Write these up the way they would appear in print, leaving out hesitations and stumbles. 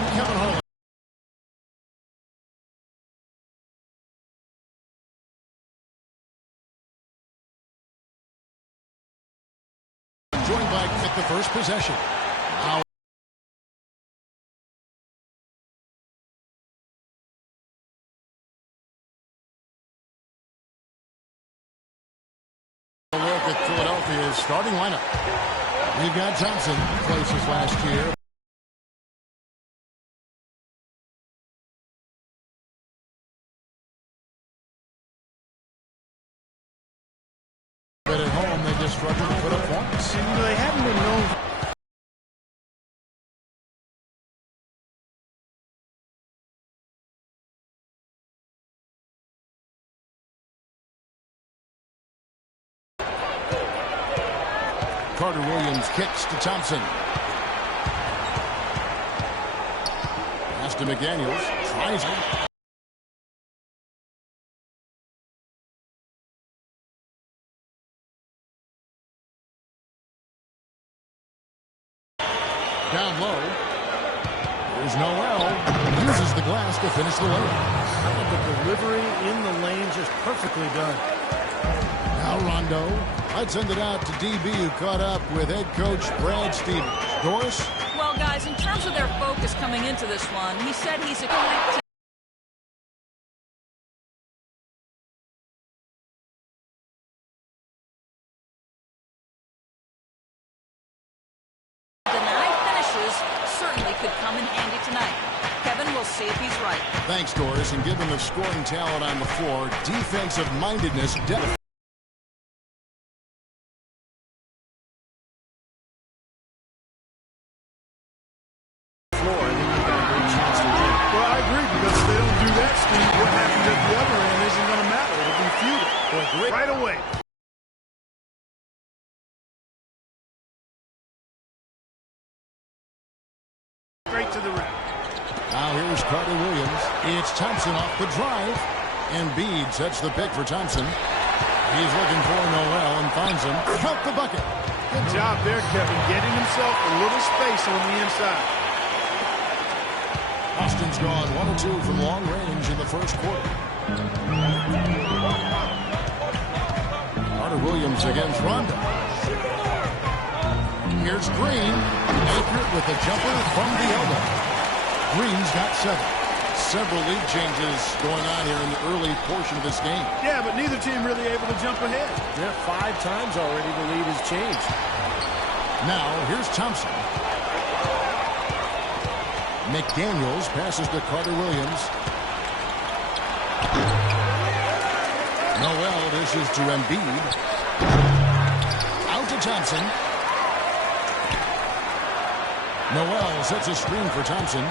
one, Kevin Harlan. Joined by at the first possession. Now a look at Philadelphia's starting lineup. We've got Thompson, places last year. But at home, they just struggle to put up points. And they haven't been known. Carter Williams kicks to Thompson. Pass to McDaniels. Tries it. Down low. Here's Noel. Uses the glass to finish the layup. The delivery in the lane just perfectly done. Now Rondo. I'd send it out to DB, who caught up with head coach Brad Stevens. Doris? Well, guys, in terms of their focus coming into this one, he said he's a tonight finishes certainly could come in handy tonight. Kevin, we'll see if he's right. Thanks, Doris. And given the scoring talent on the floor, defensive mindedness definitely. Right away. Straight to the rim. Now here's Carter Williams. It's Thompson off the drive. Embiid sets the pick for Thompson. He's looking for Noel and finds him. Count the bucket. Good job there, Kevin, getting himself a little space on the inside. Austin's gone 1 or 2 from long range in the first quarter. Carter Williams against Rondo. Here's Green. Anchored with a jumper from the elbow. Green's got 7. Several lead changes going on here in the early portion of this game. Yeah, but neither team really able to jump ahead. Yeah, 5 times already the lead has changed. Now, here's Thompson. McDaniels passes to Carter Williams. Noel dishes to Embiid. Out to Thompson. Noel sets a screen for Thompson.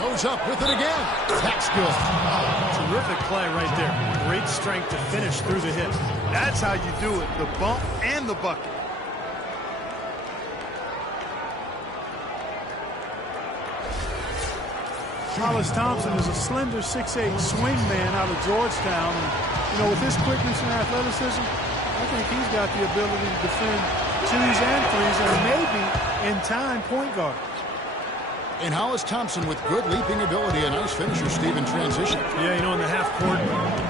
Goes up with it again. That's good. Terrific play right there. Great strength to finish through the hit. That's how you do it. The bump and the bucket. Hollis Thompson is a slender 6'8" swing man out of Georgetown. And, with his quickness and athleticism, I think he's got the ability to defend 2s and 3s and maybe, in time, point guard. And Hollis Thompson with good leaping ability. A nice finisher, Steve, in transition. Yeah, in the half court,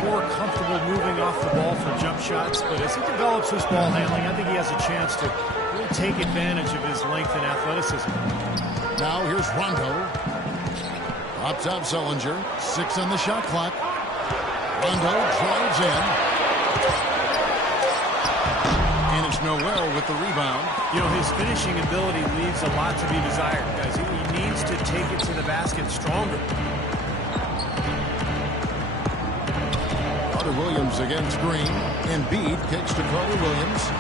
more comfortable moving off the ball for jump shots. But as he develops his ball handling, I think he has a chance to really take advantage of his length and athleticism. Now here's Rondo. Up top, Sullinger. 6 on the shot clock. Rondo drives in. And it's Noel with the rebound. His finishing ability leaves a lot to be desired, guys. He needs to take it to the basket stronger. Carter Williams against Green. Embiid kicks to Carter Williams.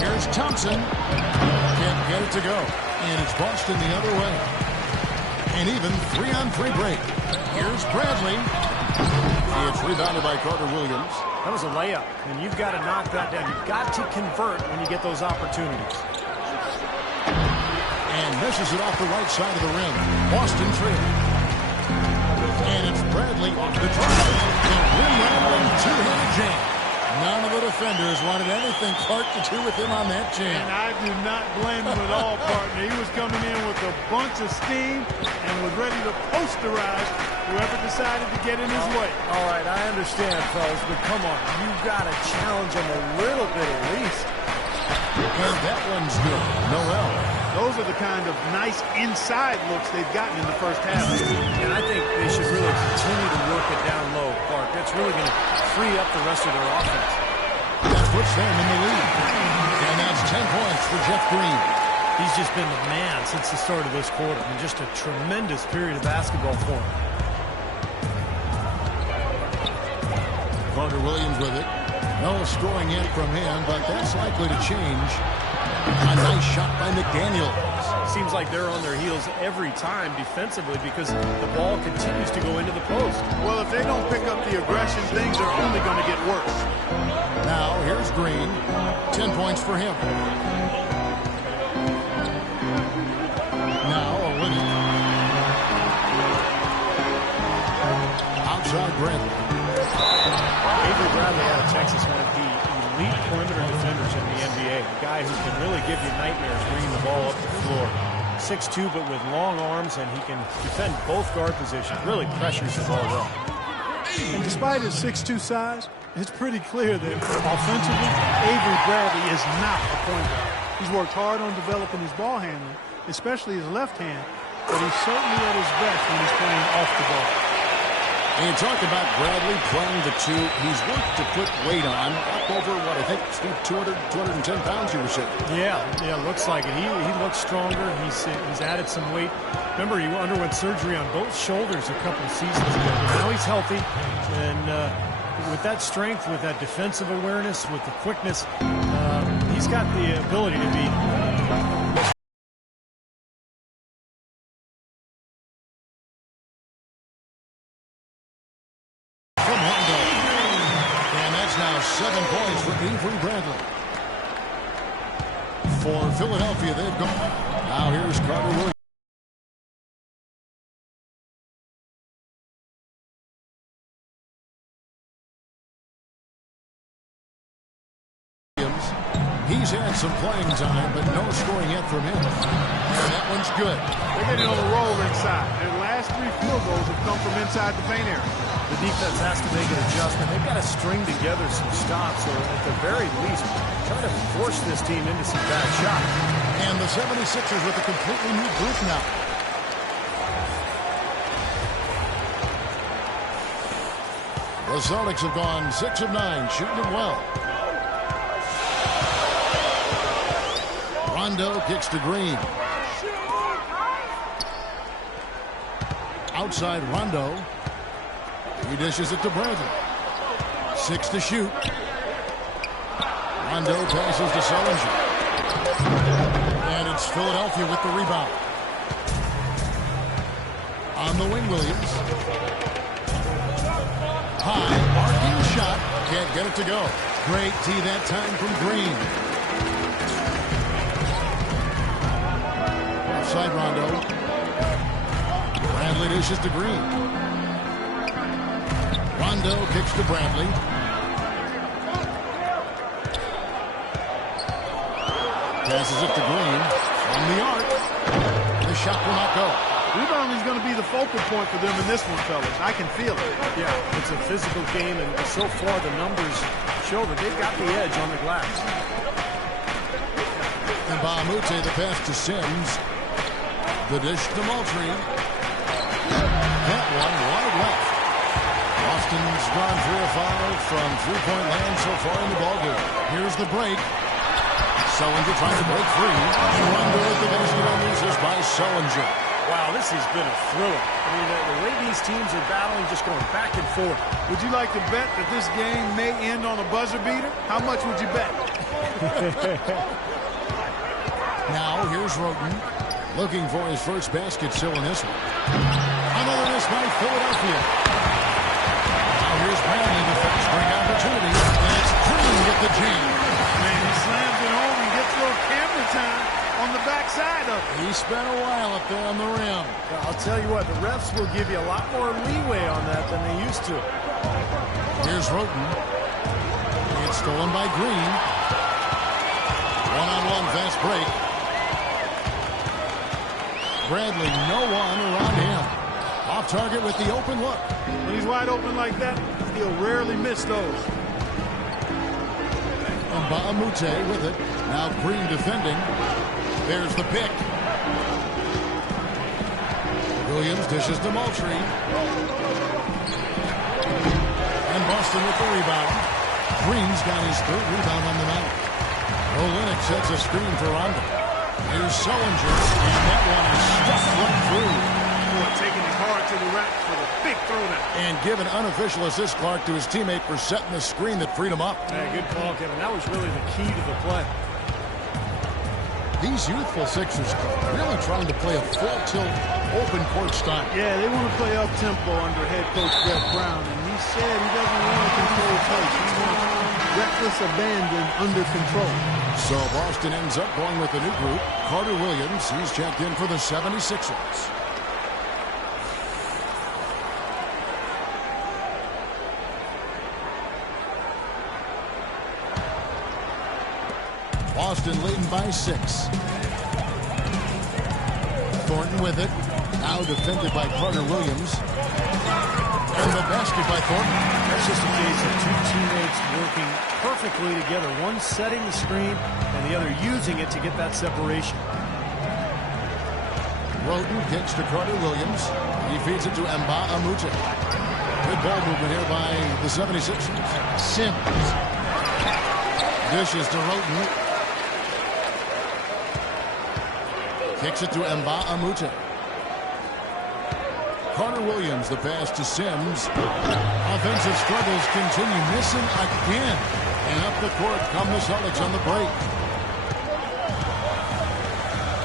Here's Thompson. Can't get it to go. And it's Boston the other way. And even 3-on-3 break. Here's Bradley. It's rebounded by Carter Williams. That was a layup, and you've got to knock that down. You've got to convert when you get those opportunities. And misses it off the right side of the rim. Boston trailing. And it's Bradley off the drive. The rim-rambling two-handed jam. None of the defenders wanted anything Clark to do with him on that jam. And I do not blame him at all, partner. He was coming in with a bunch of steam and was ready to posterize whoever decided to get in his way. All right, I understand, fellas, but come on. You've got to challenge him a little bit at least. And that one's good. Noel. Those are the kind of nice inside looks they've gotten in the first half. And I think they should really continue to work it down low, Clark. That's really going to free up the rest of their offense. That puts them in the lead. And that's 10 points for Jeff Green. He's just been the man since the start of this quarter. And just a tremendous period of basketball for him. Carter Williams with it. No scoring yet from him, but that's likely to change. A nice shot by McDaniel. Seems like they're on their heels every time defensively because the ball continues to go into the post. Well, if they don't pick up the aggression, things are only going to get worse. Now, here's Green. 10 points for him. Now, Olynyk. Outside Bradley. Avery Bradley out of Texas, one of the elite perimeter defenders in the NBA. A guy who can really give you nightmares bringing the ball up the floor. 6'2", but with long arms, and he can defend both guard positions. Really pressures the ball well. And despite his 6'2" size, it's pretty clear that offensively, Avery Bradley is not a point guard. He's worked hard on developing his ball handling, especially his left hand, but he's certainly at his best when he's playing off the ball. And you talk about Bradley playing the two. He's worked to put weight on, up over, what, I think, Steve, 210 pounds, you were saying. Yeah, looks like it. He looks stronger. He's added some weight. Remember, he underwent surgery on both shoulders a couple of seasons ago. But now he's healthy. And with that strength, with that defensive awareness, with the quickness, he's got the ability to be... Now 7 points for Avery Bradley. For Philadelphia, they've gone. Now here's Carter Williams. He's had some playing time, but no scoring yet from him. And that one's good. They're getting on the roll inside. Their last 3 field goals have come from inside the paint area. The defense has to make an adjustment. They've got to string together some stops, or at the very least, try to force this team into some bad shots. And the 76ers with a completely new group now. The Celtics have gone 6 of 9, shooting it well. Rondo kicks to Green. Outside Rondo. He dishes it to Bradley. 6 to shoot. Rondo passes to Sullinger. And it's Philadelphia with the rebound. On the wing, Williams. High, arcing shot. Can't get it to go. Great tee that time from Green. Outside Rondo. Bradley dishes to Green. Rondo kicks to Bradley. Passes it to Green. From the arc. The shot will not go. Rebounding is going to be the focal point for them in this one, fellas. I can feel it. Yeah, it's a physical game, and so far the numbers show that they've got the edge on the glass. And Bahamute, the pass to Sims. The dish to Moultrie. That one wide left. Boston's gone 3 of 5 from three-point land so far in the ballgame. Here's the break. Sullinger trying to break free. Rondo at the basket on this by Sullinger. Wow, this has been a thriller. I mean, the way these teams are battling, just going back and forth. Would you like to bet that this game may end on a buzzer beater? How much would you bet? Now, here's Roten. Looking for his first basket still in this one. Another miss by Philadelphia. Now here's Bradley, the fast break opportunity. And it's Green at the jam. Man, he slams it home and gets a little camera time on the backside of it. He spent a while up there on the rim. I'll tell you what, the refs will give you a lot more leeway on that than they used to. Here's Roten. It's stolen by Green. One-on-one fast break. Bradley, no one around him. Off target with the open look. When he's wide open like that, he'll rarely miss those. And Baamute with it. Now Green defending. There's the pick. Williams dishes to Moultrie. And Boston with the rebound. Green's got his third rebound on the night. Olynyk sets a screen for Rondo. Here's Sullinger, and that one is stuffed right through. Boy, taking it hard to the rack for the big throwdown. And give an unofficial assist, Clark, to his teammate for setting the screen that freed him up. Yeah, good call, Kevin. That was really the key to the play. These youthful Sixers really trying to play a full tilt, open court style. Yeah, they want to play up-tempo under head coach Brett Brown, and he said he doesn't want to control pace. He wants reckless abandon under control. So Boston ends up going with a new group. Carter Williams, he's checked in for the 76ers. Boston leading by 6. Thornton with it. Now defended by Carter Williams. And the basket by Thornton. That's just a case of two teammates working perfectly together. One setting the screen and the other using it to get that separation. Roden kicks to Carter Williams. He feeds it to Baamute. Good ball movement here by the 76ers. Sims. Dishes to Roden. Kicks it to Baamute. Carter Williams, the pass to Sims. Offensive struggles continue. Missing again. And up the court come the Celtics on the break.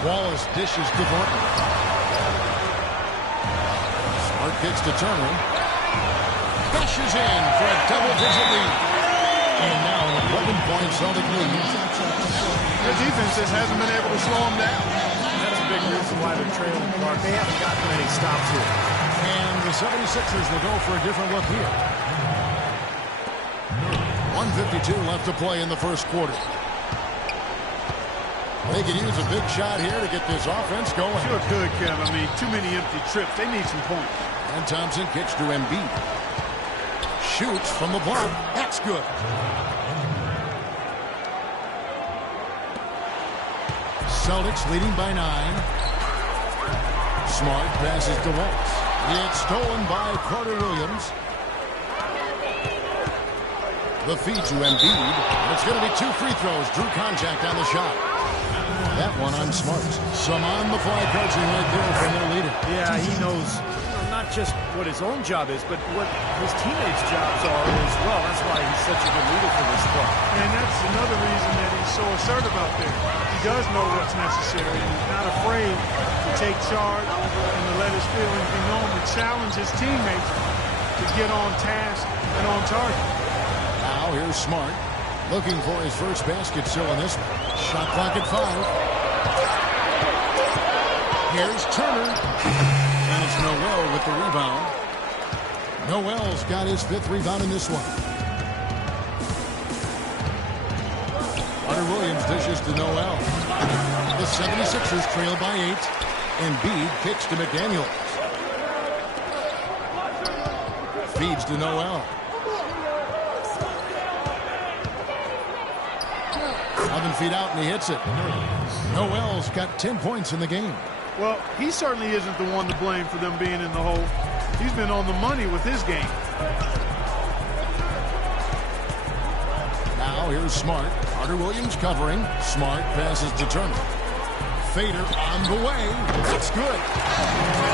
Wallace dishes to Thornton. Smart kicks to Turner. Dashes in for a double-digit lead. And now an 11-point Celtic lead. The defense just hasn't been able to slow them down. That's a big reason why they're trailing, Clark. They haven't gotten many stops here. And the 76ers will go for a different look here. 1:52 left to play in the first quarter. They could use a big shot here to get this offense going. Sure could, Kev. I mean, too many empty trips. They need some points. And Thompson kicks to Embiid. Shoots from the block. That's good. Celtics leading by 9. Smart passes to Waltz. It's stolen by Carter Williams. The feed to Embiid. It's going to be 2 free throws. Drew contact on the shot. That one on Smart. Some on-the-fly coaching right there from their leader. Yeah, he knows not just what his own job is, but what his teammates' jobs are as well. That's why he's such a good leader for this club. And that's another reason that he's so assertive out there. He does know what's necessary, and he's not afraid to take charge and to let his feelings be known, to challenge his teammates to get on task and on target. Now here's Smart, looking for his first basket still in this one. Shot clock at 5. Here's Turner. And it's Noel with the rebound. Noel's got his 5th rebound in this one. Carter Williams dishes to Noel. The 76ers trail by 8. Embiid kicks to McDaniels. Feeds to Noel. 11 feet out and he hits it. Noel's got 10 points in the game. Well, he certainly isn't the one to blame for them being in the hole. He's been on the money with his game. Now here's Smart. Carter Williams covering. Smart passes to Turner. Fader on the way. That's good.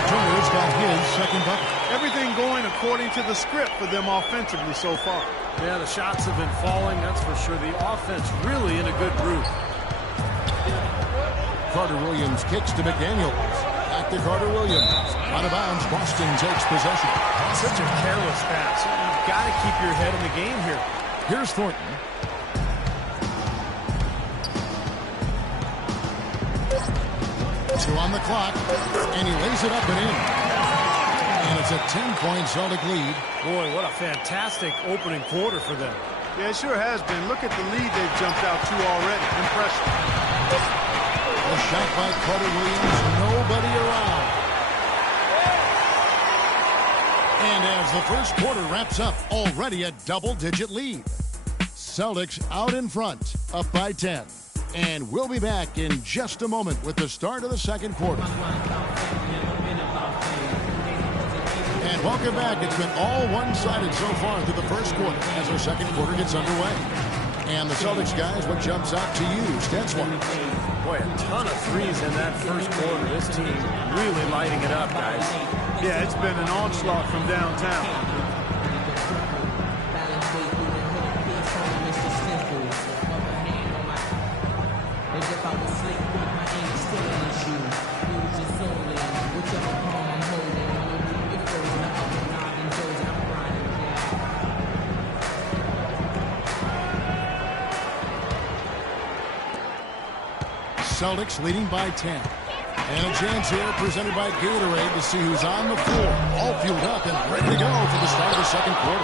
Turner's got his second bucket. Everything going according to the script for them offensively so far. Yeah, the shots have been falling, that's for sure. The offense really in a good groove. Carter Williams kicks to McDaniels. Back to Carter Williams. Out of bounds, Boston takes possession. Such a careless pass. You've got to keep your head in the game here. Here's Thornton. Two on the clock, and he lays it up and in. And it's a 10-point Celtic lead. Boy, what a fantastic opening quarter for them. Yeah, it sure has been. Look at the lead they've jumped out to already. Impressive. A shot by Carter Williams. Nobody around. As the first quarter wraps up, already a double-digit lead. Celtics out in front, up by 10. And we'll be back in just a moment with the start of the second quarter. And welcome back. It's been all one-sided so far through the first quarter as our second quarter gets underway. And the Celtics guys, what jumps out to you, Stensler? Boy, a ton of threes in that first quarter. This team really lighting it up, guys. Yeah, it's been an onslaught from downtown. Celtics leading by 10. And a chance here presented by Gatorade to see who's on the floor. All fueled up and ready to go for the start of the second quarter.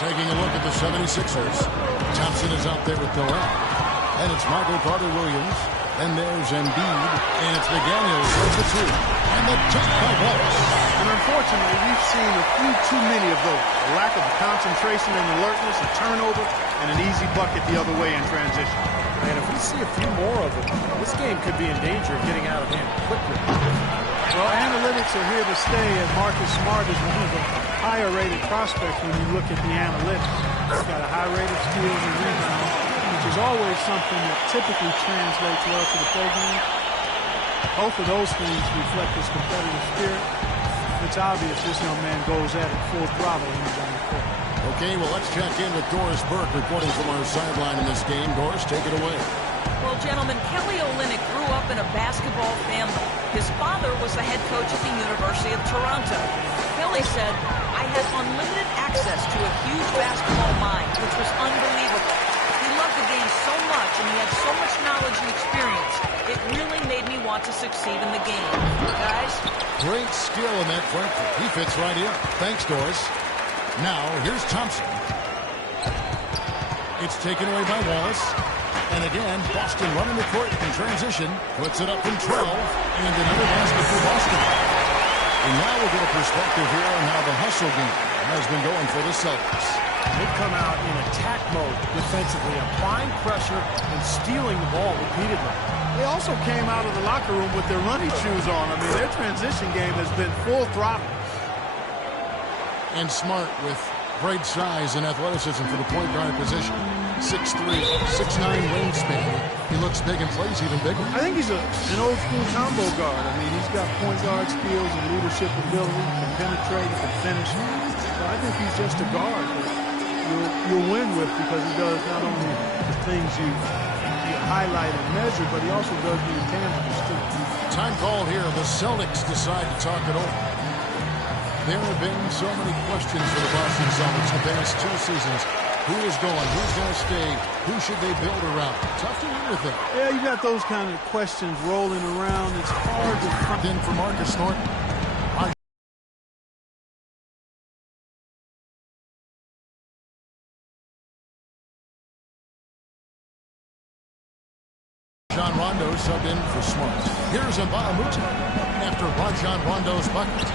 Taking a look at the 76ers. Thompson is out there with Noel. And it's Michael Carter-Williams. And there's Embiid. And it's McDaniels with the two. And the tip by Wallace. And unfortunately, we've seen a few too many of those. A lack of concentration and alertness, a turnover, and an easy bucket the other way in transition. And if we see a few more of them, this game could be in danger of getting out of hand quickly. Well, analytics are here to stay, and Marcus Smart is one of the higher-rated prospects when you look at the analytics. He's got a high rate of steals and rebounds, which is always something that typically translates well to the program. Both of those things reflect his competitive spirit. It's obvious this young man goes at it full throttle when he's on the court. Okay, well, let's check in with Doris Burke reporting from our sideline in this game. Doris, take it away. Well, gentlemen, Kelly Olynyk grew up in a basketball family. His father was the head coach at the University of Toronto. Kelly said, I had unlimited access to a huge basketball mind, which was unbelievable. He loved the game so much, and he had so much knowledge and experience. It really made me want to succeed in the game. Guys? Great skill in that front. He fits right in. Thanks, Doris. Now, here's Thompson. It's taken away by Wallace. And again, Boston running the court in transition. Puts it up from 12. And another basket for Boston. And now we'll get a perspective here on how the hustle game has been going for the Celtics. They've come out in attack mode defensively, applying pressure and stealing the ball repeatedly. They also came out of the locker room with their running shoes on. I mean, their transition game has been full throttle. And Smart with great size and athleticism for the point guard position. 6'3", 6'9" wingspan. He looks big and plays even bigger. I think he's an old-school combo guard. I mean, he's got point guard skills and leadership ability. He can penetrate, he can finish. So I think he's just a guard that you'll win with because he does not only the things you highlight and measure, but he also does the intangibles too. Time call here. The Celtics decide to talk it over. There have been so many questions for the Boston Celtics the past two seasons. Who is going? Who's going to stay? Who should they build around? Tough to win with them. Yeah, you got those kind of questions rolling around. It's hard to find. In for Marcus Thornton. Rajon Rondo subbed in for Smart. Here's Mbah a Moute after Rajon Rondo's bucket.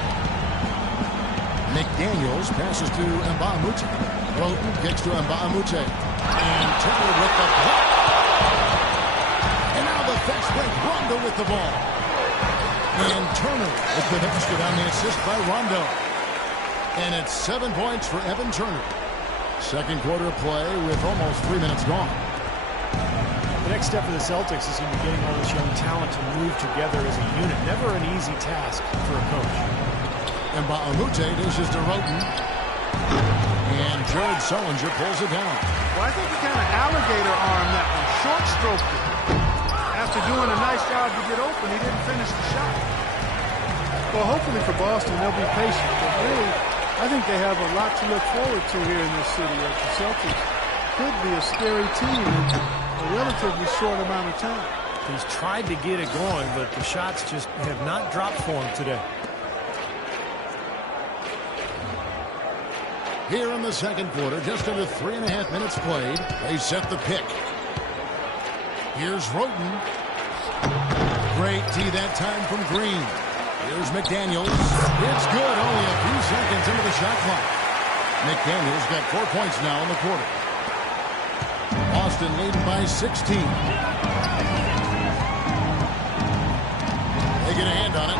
McDaniels passes to Mbah a Moute. Roten kicks to Mbah a Moute. And Turner with the block. And now the fast break. Rondo with the ball. And Turner with the basket on the assist by Rondo. And it's 7 points for Evan Turner. Second quarter play with almost 3 minutes gone. The next step for the Celtics is going to be getting all this young talent to move together as a unit. Never an easy task for a coach. Mbah a Moute dishes to Roten. And Jared Sullinger pulls it down. Well, I think he kind of alligator armed that one. Short stroked it. After doing a nice job to get open, he didn't finish the shot. Well, hopefully for Boston, they'll be patient. But really, I think they have a lot to look forward to here in this city. The Celtics could be a scary team in a relatively short amount of time. He's tried to get it going, but the shots just have not dropped for him today. Here in the second quarter, just under 3.5 minutes played, they set the pick. Here's Roten. Great tee that time from Green. Here's McDaniels. It's good. Only a few seconds into the shot clock. McDaniels got 4 points now in the quarter. Boston leading by 16. They get a hand on it.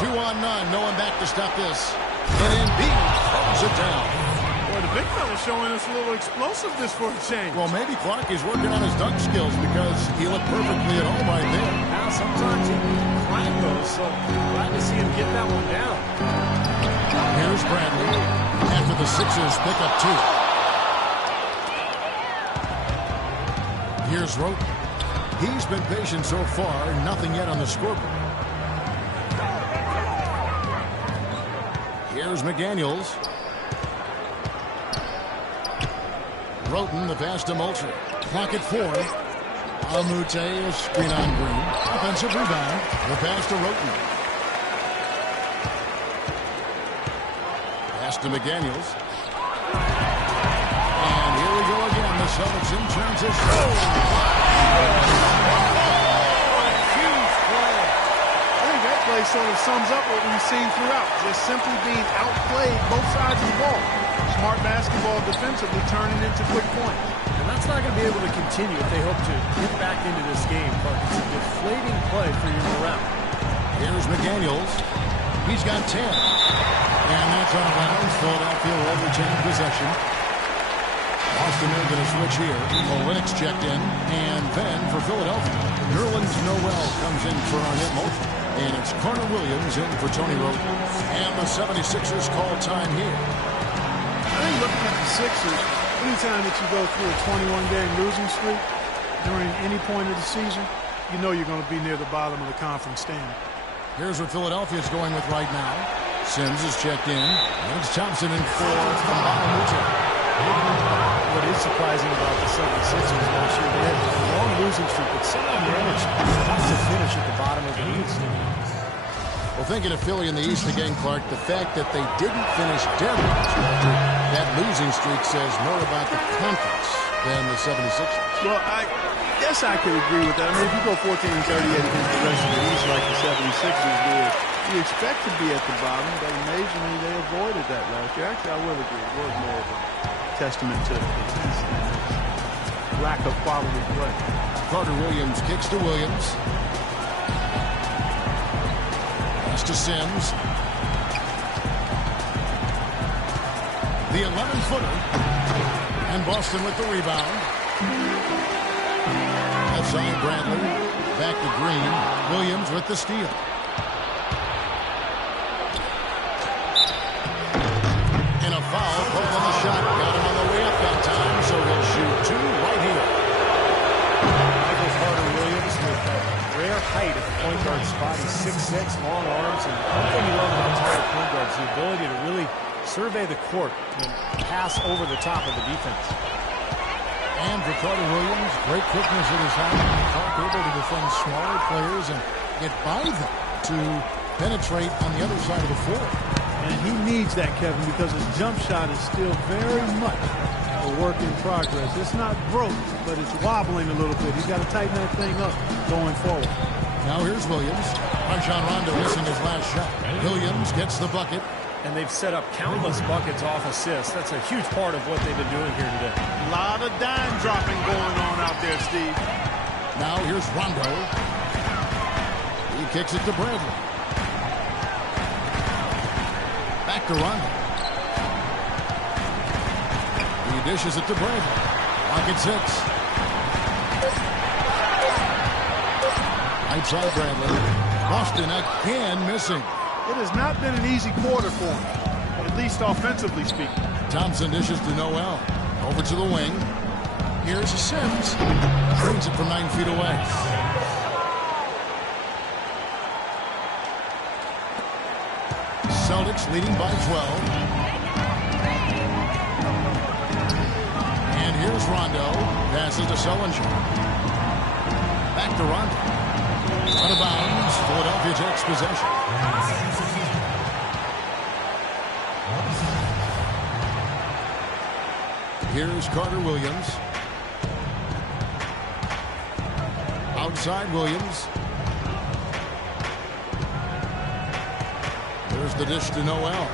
2 on none. No one back to stop this. And Embiid throws it down. Boy, the big fella's showing us a little explosiveness for a change. Well, maybe Clark is working on his dunk skills because he looked perfectly at home right there. Now, sometimes he climb those, so glad to see him get that one down. Here's Bradley after the Sixers pick up 2. Here's Roten. He's been patient so far. Nothing yet on the scoreboard. Here's McDaniels. Roten, the pass to Moultrie. Clock at 4. Amute, a screen on Green. Offensive rebound. The pass to Roten. Pass to McDaniels. And here we go again. The Celtics in transition. Huge play. I think that play sort of sums up what we've seen throughout. Just simply being outplayed both sides of the ball. Smart basketball defensively turning into quick points. And that's not going to be able to continue if they hope to get back into this game, but it's a deflating play for your morale. Here's McDaniels. He's got 10. And that's on bounds. Philadelphia will retain possession. Boston are going to switch here. Olynyk's checked in. And then for Philadelphia, Nerlens Noel comes in for Arnett Moultrie. And it's Carter Williams in for Tony Roten. And the 76ers call time here. I think looking at the Sixers, anytime that you go through a 21-game losing streak during any point of the season, you know you're going to be near the bottom of the conference standing. Here's what Philadelphia is going with right now. Sims is checked in. It's Thompson in for Amute. What is surprising about the 76ers last year, they had a long losing streak, but somehow managed to finish at the bottom of the East. Well, thinking of Philly in the East again, Clark, the fact that they didn't finish dead last year, that losing streak says more about the conference than the 76ers. Well, I guess I could agree with that. I mean, if you go 14-38 against the rest of the East like the 76ers did, you expect to be at the bottom, but amazingly they avoided that last year. Actually, I will agree. It was more of a testament to the East and its lack of quality play. Carter Williams kicks to Williams. Pass to Sims. The 11-footer. And Boston with the rebound. Outside Bradley. Back to Green. Williams with the steal. And a foul called on the shot. Got him on the way up that time, so he'll shoot 2 right here. Michael Carter Williams with rare height at the point guard spot. He's 6'6", long arms, and one thing you love about tall point guards is the ability to really survey the court and pass over the top of the defense. And for Carter Williams, great quickness at his hand. Able to defend smaller players and get by them to penetrate on the other side of the floor. And he needs that, Kevin, because his jump shot is still very much a work in progress. It's not broke, but it's wobbling a little bit. He's got to tighten that thing up going forward. Now here's Williams. Rajon Rondo missing his last shot. Williams gets the bucket. And they've set up countless buckets off assists. That's a huge part of what they've been doing here today. A lot of dime dropping going on out there, Steve. Now here's Rondo. He kicks it to Bradley. Back to Rondo. He dishes it to Bradley. Pocket 6. Outside Bradley. Boston again missing. It has not been an easy quarter for him, at least offensively speaking. Thompson dishes to Noel. Over to the wing. Here's Sims. Brings it from 9 feet away. Celtics leading by 12. And here's Rondo. Passes to Sullinger. Back to Rondo. Out of bounds. Philadelphia takes possession. Here's Carter Williams. Outside Williams. Here's the dish to Noel.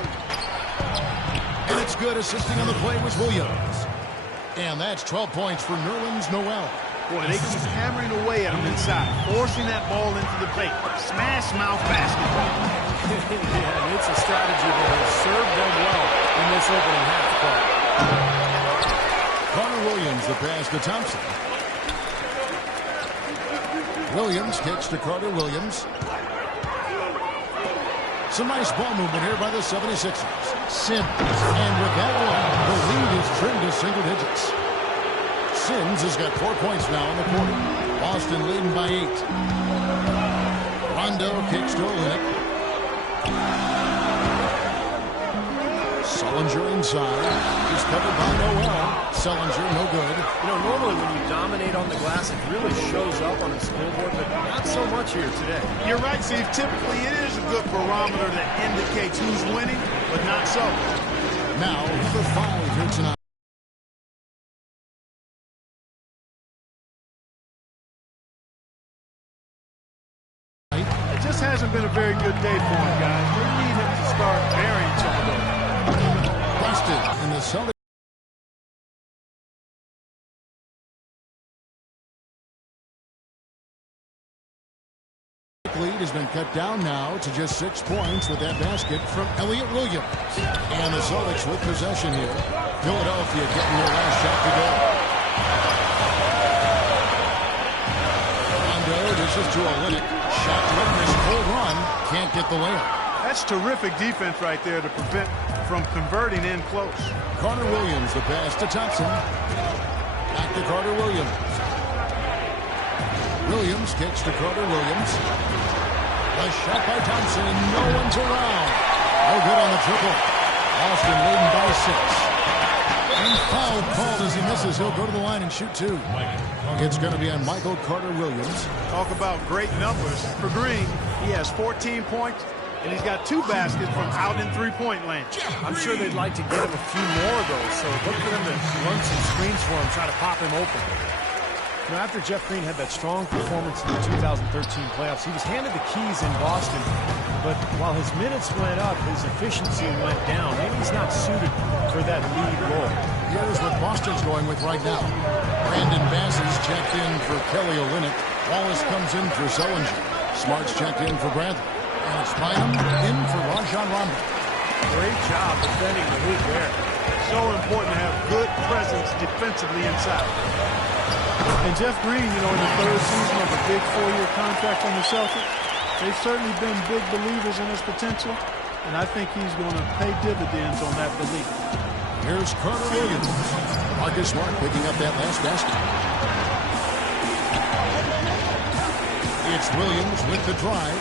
And it's good. Assisting on the play was Williams. And that's 12 points for Nerlens Noel. Boy, they keep hammering away at him inside, forcing that ball into the paint. Smash mouth basketball. Yeah, it's a strategy that has served them well in this opening half. Connor Williams, the pass to Thompson. Williams kicks to Carter Williams. Some nice ball movement here by the 76ers. Sims, and with that one, the lead is trimmed to single digits. Sims has got 4 points now in the quarter. Boston leading by 8. Rondo kicks to Olynyk. Sullinger inside. He's covered by Noel. Sullinger, no good. You know, normally when you dominate on the glass, it really shows up on the scoreboard, but not so much here today. You're right, Steve. Typically, it is a good barometer that indicates who's winning, but not so. Now, number 5 here tonight. It just hasn't been a very good day for him, guys. They need him to start burying some of those. Busted in the Celtics. Lead has been cut down now to just 6 points with that basket from Elliott Williams. And the Celtics with possession here. Philadelphia getting their last shot to go. Rondo dishes to Olynyk. Shot left this cold run. Can't get the layup. That's terrific defense right there to prevent from converting in close. Carter Williams, the pass to Thompson. Back to Carter Williams. Williams kicks to Carter Williams. A shot by Thompson, and no one's around. No good on the triple. Boston leading by 6. And foul called as he misses. He'll go to the line and shoot 2. It's going to be on Michael Carter Williams. Talk about great numbers. For Green, he has 14 points, and he's got 2 baskets from out in three-point land. I'm sure they'd like to get him a few more of those, so look for them to run some screens for him, try to pop him open. You know, after Jeff Green had that strong performance in the 2013 playoffs, he was handed the keys in Boston, but while his minutes went up, his efficiency went down. Maybe he's not suited for that lead role. Here's what Boston's going with right now. Brandon Bass is checked in for Kelly Olynyk. Wallace comes in for Sullinger. Smart's checked in for Bradley. And it's Bynum in for Rajon Rondo. Great job defending the hoop there. So important to have good presence defensively inside. And Jeff Green, you know, in the 3rd season of a big 4-year contract on the Celtics, they've certainly been big believers in his potential, and I think he's going to pay dividends on that belief. Here's Carter Williams. Marcus Smart picking up that last basket. It's Williams with the drive.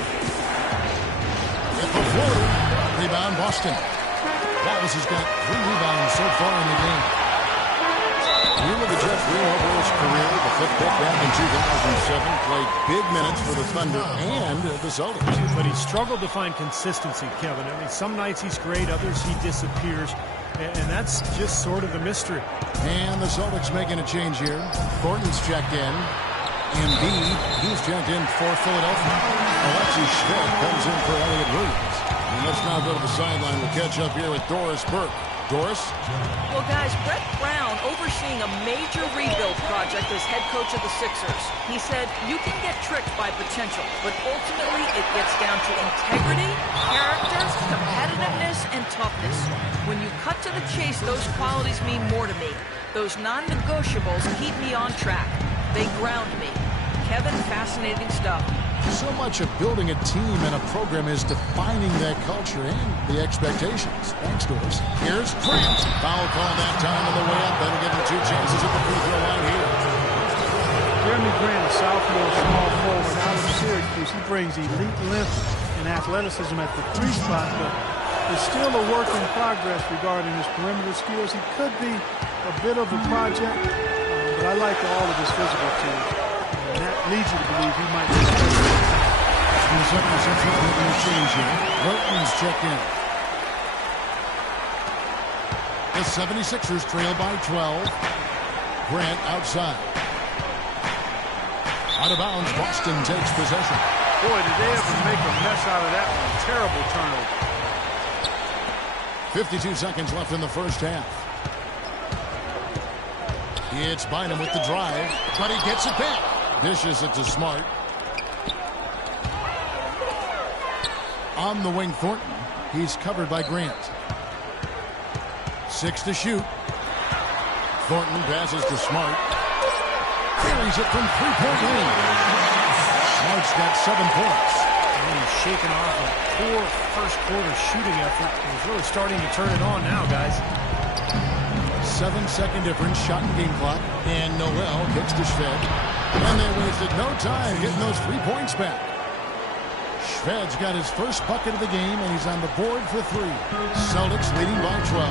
At the floater. Rebound Boston. Wallace has got 3 rebounds so far in the game. You look at Jeff Green over his career, the 5th pick back in 2007, played big minutes for the Thunder and the Celtics. But he struggled to find consistency, Kevin. I mean, some nights he's great, others he disappears, and that's just sort of the mystery. And the Celtics making a change here. Thornton's checked in. Embiid, he's checked in for Philadelphia. Alexis Schmidt comes in for Elliott Williams. And let's now go to the sideline. We'll catch up here with Doris Burke. Doris? Well, guys, Brett Brown overseeing a major rebuild project as head coach of the Sixers. He said, you can get tricked by potential, but ultimately it gets down to integrity, character, competitiveness, and toughness. When you cut to the chase, those qualities mean more to me. Those non-negotiables keep me on track. They ground me. Kevin, fascinating stuff. So much of building a team and a program is defining that culture and the expectations. Thanks, Doris. Here's Grant. Foul call that time on the way up. That'll give him 2 chances at the free throw line here. Jeremy Grant, a sophomore small forward out of Syracuse. He brings elite length and athleticism at the 3 spot, but there's still a work in progress regarding his perimeter skills. He could be a bit of a project, but I like all of his physical tools. And that leads you to believe he might be In the second section, making a change here. Burton's checked in. The 76ers trail by 12. Grant outside. Out of bounds, Boston takes possession. Boy, did they ever make a mess out of that one. Terrible turnover. 52 seconds left in the first half. It's Bynum with the drive, but he gets it back. Dishes it to Smart. On the wing, Thornton. He's covered by Grant. 6 to shoot. Thornton passes to Smart. Carries it from three-point range. Smart's got 7 points. And he's shaking off a poor first quarter shooting effort. He's really starting to turn it on now, guys. 7-second difference, shot and game clock. And Noel kicks to Shved. And they wasted no time getting those 3 points back. Shved's got his first bucket of the game, and he's on the board for 3. Celtics leading by 12.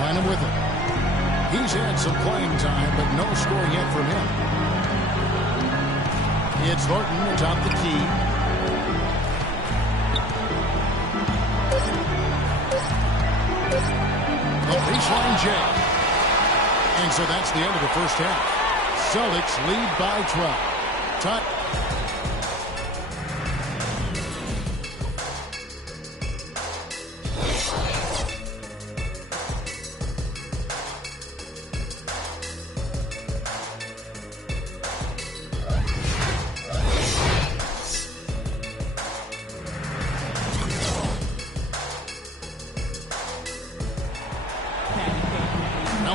Bynum with it. He's had some playing time, but no score yet from him. It's Thornton atop the key. The baseline jam. And so that's the end of the first half. Celtics lead by 12. Tut.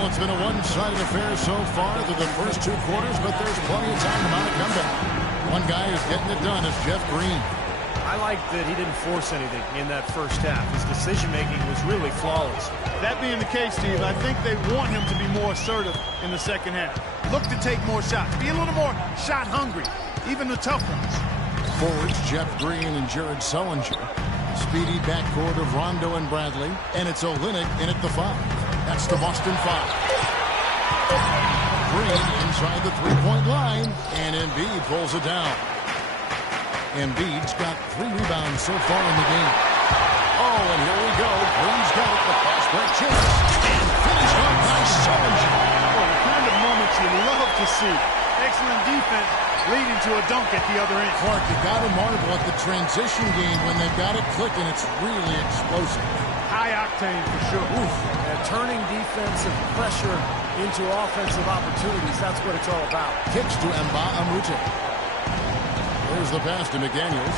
It's been a one-sided affair so far through the first 2 quarters, but there's plenty of time to mount a comeback. One guy who's getting it done is Jeff Green. I like that he didn't force anything in that first half. His decision-making was really flawless. That being the case, Steve, I think they want him to be more assertive in the second half. Look to take more shots. Be a little more shot hungry, even the tough ones. Forwards Jeff Green and Jared Sullinger. Speedy backcourt of Rondo and Bradley. And it's Olynyk in at the 5. That's the Boston 5. Green inside the three-point line, and Embiid pulls it down. Embiid's got 3 rebounds so far in the game. Oh, and here we go. Green's got it. The fast break chance. And finished up by Sullinger. Oh, the kind of moments you love to see. Excellent defense leading to a dunk at the other end. Clark, you got to marvel at the transition game when they've got it clicking. It's really explosive. High octane for sure. Oof. Turning defensive pressure into offensive opportunities, that's what it's all about. Kicks to Mba Amute. There's the pass to McDaniels.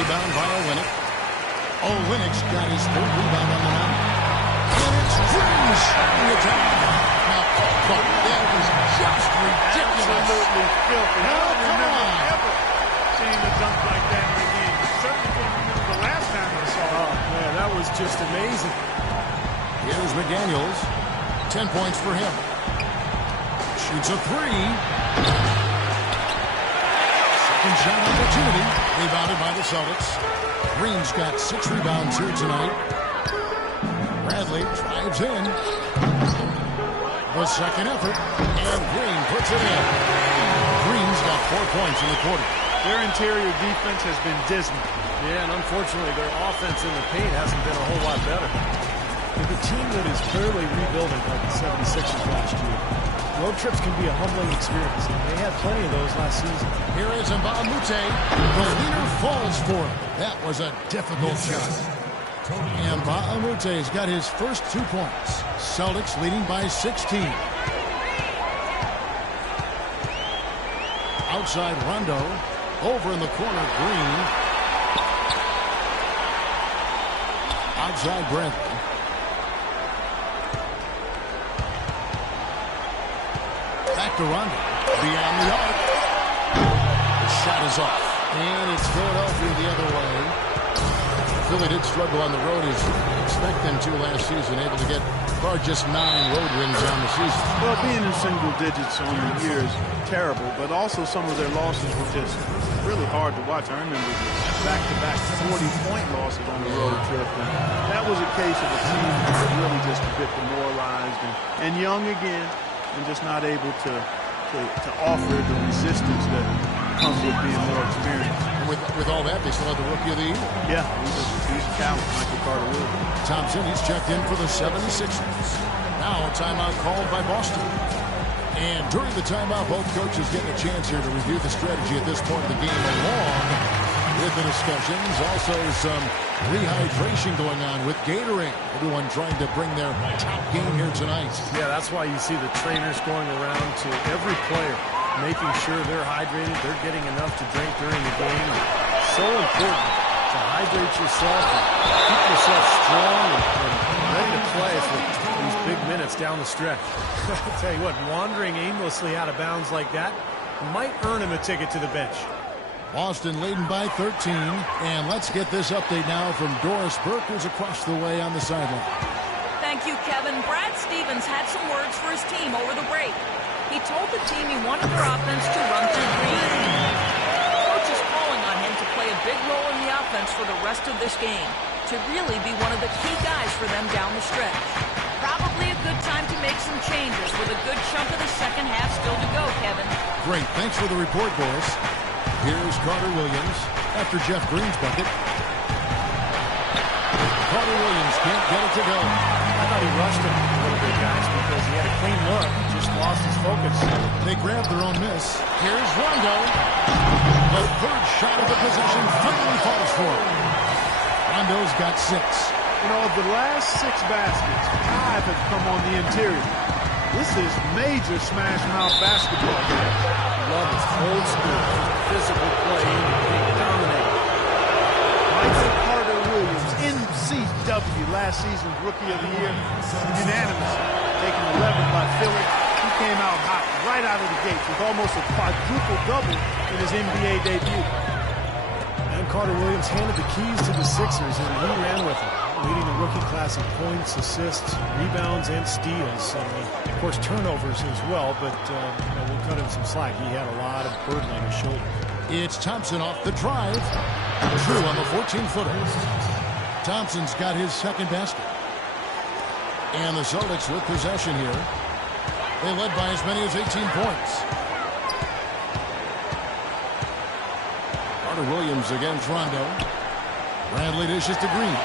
Rebound by Olynyk. Olynyk's got his 3rd rebound on the night. And it's Green shutting it down. Now, that was just ridiculous. Absolutely filthy. I don't Come remember on. ever seeing a dunk like that in the game. Certainly can't remember the last time I saw it. Oh, man, that was just amazing. Here's McDaniels. 10 points for him. Shoots a 3. Second shot opportunity. Rebounded by the Celtics. Green's got 6 rebounds here tonight. Bradley drives in. The second effort. And Green puts it in. Green's got 4 points in the quarter. Their interior defense has been dismal. Yeah, and unfortunately, their offense in the paint hasn't been a whole lot better. With a team that is clearly rebuilding like the 76ers last year, road trips can be a humbling experience, and they had plenty of those last season. Here is Mba Amute. The leader falls for it. That was a difficult shot. Mba Amute's got his first 2 points. Celtics leading by 16. Outside Rondo. Over in the corner, Green. Outside Bradley. Back to Rondo. Beyond the arc. The shot is off. And it's Philadelphia the other way. Philly did struggle on the road as you expect them to last season, able to get just 9 road wins on the season. Well, being in single digits on the year is terrible, but also some of their losses were just really hard to watch. I remember back-to-back 40-point losses on the road trip. And that was a case of a team that was really just a bit demoralized and young again, and just not able to offer the resistance that comes with being more experienced. And with all that, they still have the Rookie of the Year. Yeah, he's a talent, Michael Carter-Williams. Thompson, he's checked in for the 76ers. Now a timeout called by Boston. And during the timeout, both coaches getting a chance here to review the strategy at this point of the game, along with the discussions. Also some rehydration going on with Gatorade. Everyone trying to bring their top game here tonight. Yeah, that's why you see the trainers going around to every player, making sure they're hydrated, they're getting enough to drink during the game. So important to hydrate yourself and keep yourself strong and ready to play for these big minutes down the stretch. I'll tell you what, wandering aimlessly out of bounds like that might earn him a ticket to the bench. Boston leading by 13. And let's get this update now from Doris Burke, who's across the way on the sideline. Thank you, Kevin. Brad Stevens had some words for his team over the break. He told the team he wanted their offense to run through Green. Coach is calling on him to play a big role in the offense for the rest of this game, to really be one of the key guys for them down the stretch. Probably a good time to make some changes with a good chunk of the second half still to go, Kevin. Great. Thanks for the report, Boris. Here's Carter Williams after Jeff Green's bucket. Carter Williams can't get it to go. I thought he rushed him a little bit, guys, because he had a clean look. Just lost his focus. They grabbed their own miss. Here's Rondo. The third shot of the possession finally falls for him. Rondo's got 6. You know, of the last 6 baskets, 5 have come on the interior. This is major smash mouth basketball. Love it. Old school, physical play, dominating. Michael Carter Williams, MCW, last season's Rookie of the Year, unanimous, taking 11 by Philly. He came out hot right out of the gates with almost a quadruple double in his NBA debut. And Carter Williams handed the keys to the Sixers, and he ran with it, leading the rookie class in points, assists, rebounds, and steals. And, of course, turnovers as well, but we'll cut him some slack. He had a lot of burden on his shoulders. It's Thompson off the drive. True on the 14-footer. Thompson's got his second basket. And the Celtics with possession here. They led by as many as 18 points. Carter Williams against Rondo. Bradley dishes to Green.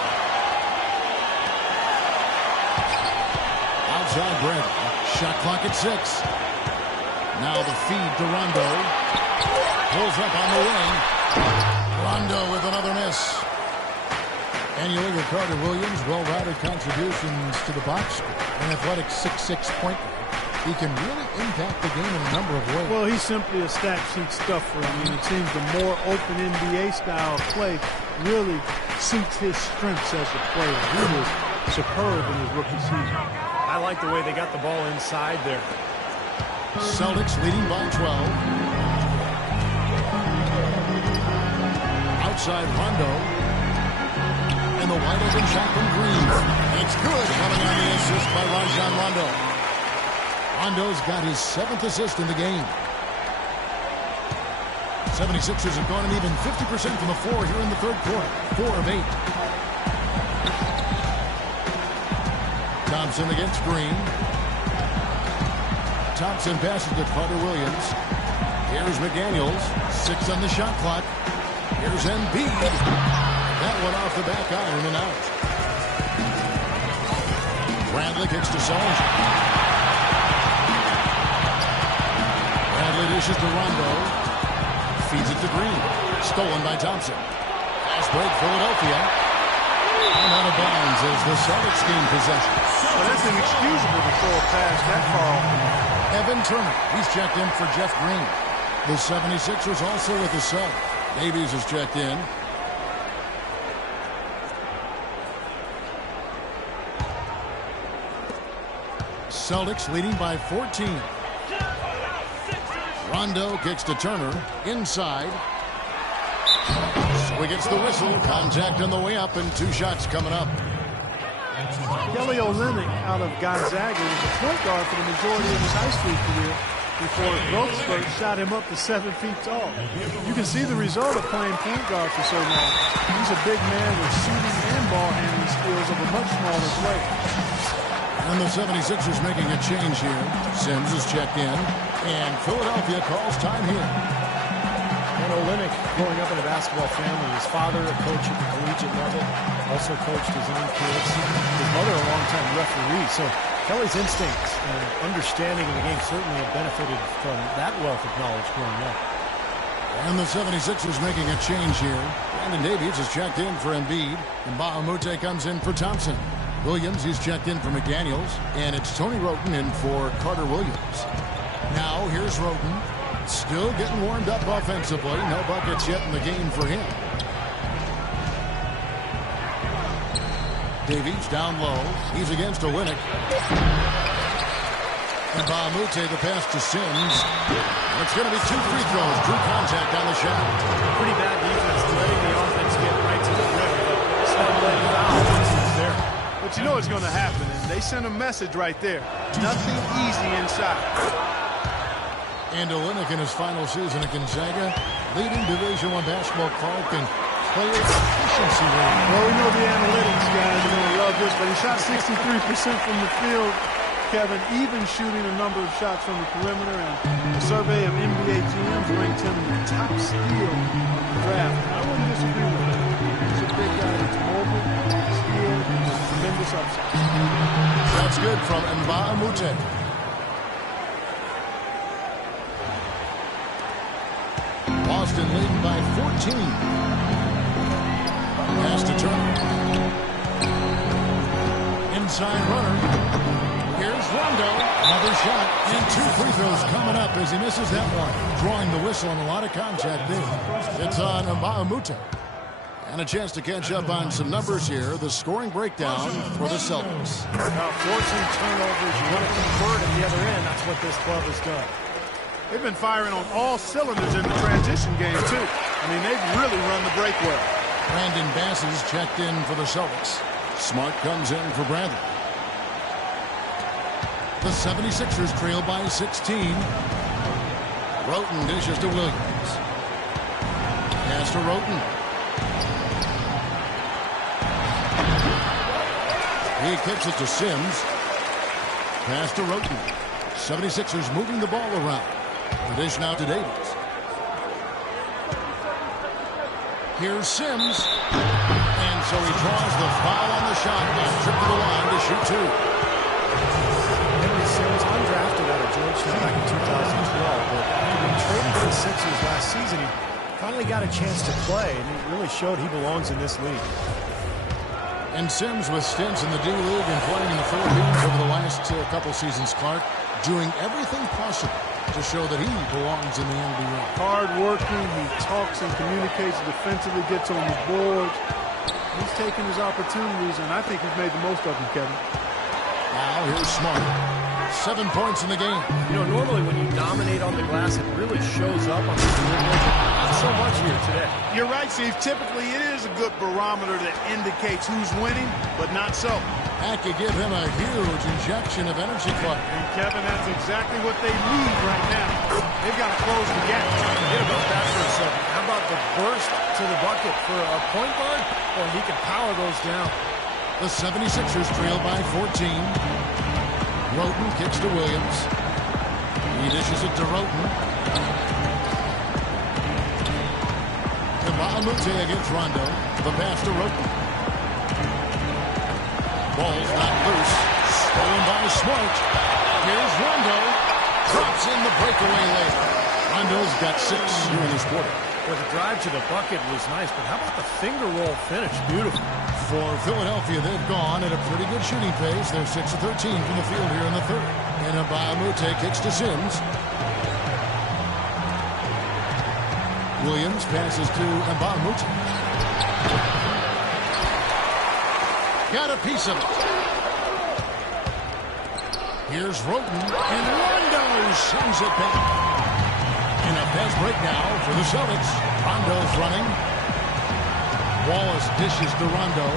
Outside Bradley. Shot clock at 6. Now the feed to Rondo. Pulls up on the wing. Rondo with another miss. And you look at Carter Williams, well-rounded contributions to the box score. An athletic 6'6" point guard. He can really impact the game in a number of ways. Well, he's simply a stat sheet stuffer. I mean, it seems the more open NBA style of play really suits his strengths as a player. He was superb in his rookie season. I like the way they got the ball inside there. Celtics leading by 12. Outside Rondo. And the wide open shot from Green. It's good, coming on the assist by Rajon Rondo. Rondo's got his 7th assist in the game. 76ers have gone an even 50% from the floor here in the third quarter. 4 of 8. Thompson against Green. Thompson passes to Carter Williams. Here's McDaniels. 6 on the shot clock. Here's Embiid. That one off the back iron and out. Bradley kicks to Sullinger. Bradley dishes to Rondo. Feeds it to Green. Stolen by Thompson. Pass break, Philadelphia. And out of bounds as the Celtics gain possession. Well, that's inexcusable to throw a pass that far off. Evan Turner. He's checked in for Jeff Green. The 76ers also with a sub. Davies is checked in. Celtics leading by 14. Rondo kicks to Turner. Inside. So he gets the whistle. Contact on the way up and 2 shots coming up. Kelly Olynyk out of Gonzaga was a point guard for the majority of his high school career before a growth spurt shot him up to 7 feet tall. You can see the result of playing point guard for so long. He's a big man with shooting and ball handling skills of a much smaller player. And the 76ers making a change here. Sims is checked in. And Philadelphia calls time here. And Olynyk, growing up in a basketball family, his father a coach at the collegiate level, also coached his own kids. His mother a longtime referee. So Kelly's instincts and understanding of the game certainly have benefited from that wealth of knowledge growing up. And the 76ers making a change here. Brandon Davies is checked in for Embiid. And Mbah a Moute comes in for Thompson. Williams, he's checked in for McDaniels. And it's Tony Wroten in for Carter Williams. Now here's Wroten. Still getting warmed up offensively. No buckets yet in the game for him. Davies down low. He's against Olynyk. And Mbah a Moute, the pass to Sims. And it's going to be 2 free throws. Drew contact on the shot. Pretty bad defense, letting the offense get right to the rim. But letting foul once it's there. But you know what's going to happen, and they send a message right there. Nothing easy inside. And Olynyk in his final season at Gonzaga, leading Division I basketball Clark and player efficiency rating. Well, we know the analytics guys are going to love this, but he shot 63% from the field, Kevin, even shooting a number of shots from the perimeter. And a survey of NBA GMs ranked him the top steal of the draft. I wouldn't disagree with that. He's a big guy that's mobile, skilled, and tremendous upside. That's good from Mbah a Moute. Boston leading by 14. Pass to Turner. Inside runner. Here's Rondo. Another shot. And 2 free throws coming up as he misses that one. Drawing the whistle and a lot of contact there. It's on Mbah a Moute. And a chance to catch up on some numbers here. The scoring breakdown for the Celtics. Forcing turnovers. You want to convert at the other end. That's what this club has done. They've been firing on all cylinders in the transition game, too. I mean, they've really run the break well. Brandon Bass is checked in for the Celtics. Smart comes in for Bradley. The 76ers trail by 16. Wroten dishes to Williams. Pass to Wroten. He kicks it to Sims. Pass to Wroten. 76ers moving the ball around. The dish now to Davies. Here's Sims. And so he draws the foul on the shot and trip to the line to shoot 2. Henry Sims, undrafted out of Georgetown back in 2012. But after being traded to the Sixers last season, he finally got a chance to play, and it really showed he belongs in this league. And Sims with stints in the D-League and playing in the Philippines over the last couple seasons, Clark, doing everything possible to show that he belongs in the NBA. Hard-working, he talks and communicates defensively, gets on the boards. He's taking his opportunities, and I think he's made the most of them, Kevin. Now here's Smart. 7 points in the game. You know, normally when you dominate on the glass, it really shows up on the perimeter. Not so much here today. You're right, Steve. Typically, it is a good barometer that indicates who's winning, but not so. That could give him a huge injection of energy, Clark. And, Kevin, that's exactly what they need right now. They've got to close the gap. Forget about that for a second. How about the burst to the bucket for a point guard? Well, he can power those down. The 76ers trail by 14. Wroten kicks to Williams. He dishes it to Wroten. Mbah a Moute against Rondo. The pass to Wroten. Ball's not loose. Stolen by Smart. Here's Rondo. Drops in the breakaway lane. Rondo's got 6 here in this quarter. Well, the drive to the bucket was nice, but how about the finger roll finish? Beautiful. For Philadelphia, they've gone at a pretty good shooting pace. They're 6 of 13 from the field here in the third. And Mbah a Moute kicks to Sims. Williams passes to Mbah a Moute. Got a piece of it. Here's Wroten, and Rondo sends it back. And a fast break now for the Celtics. Rondo's running. Wallace dishes to Rondo.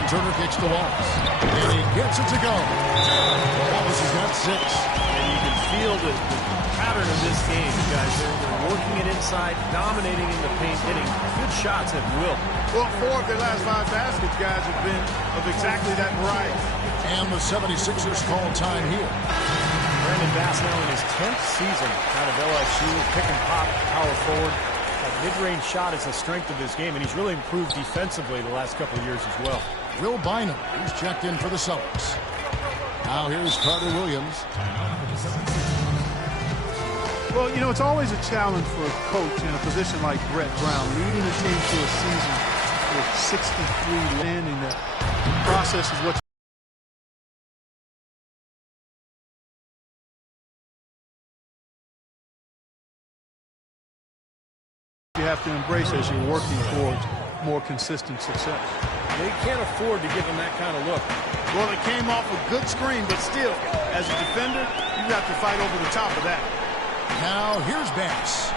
And Turner kicks to Wallace. And he gets it to go. Wallace has got 6. And you can feel the pattern of this game, guys. They're working it inside, dominating in the paint, hitting good shots at will. Well, 4 of their last 5 baskets, guys, have been of exactly that variety. And the 76ers call time here. Brandon Bass now in his 10th season out of LSU, pick and pop, power forward. That mid-range shot is the strength of his game, and he's really improved defensively the last couple of years as well. Will Bynum, who's checked in for the Celtics. Now here's Carter Williams. Well, you know, it's always a challenge for a coach in a position like Brett Brown, leading a team to a season with 63 landing. That process is what you have to embrace as you're working towards more consistent success. They can't afford to give him that kind of look. Well, it came off a good screen, but still, as a defender, you have to fight over the top of that. Now here's Bass.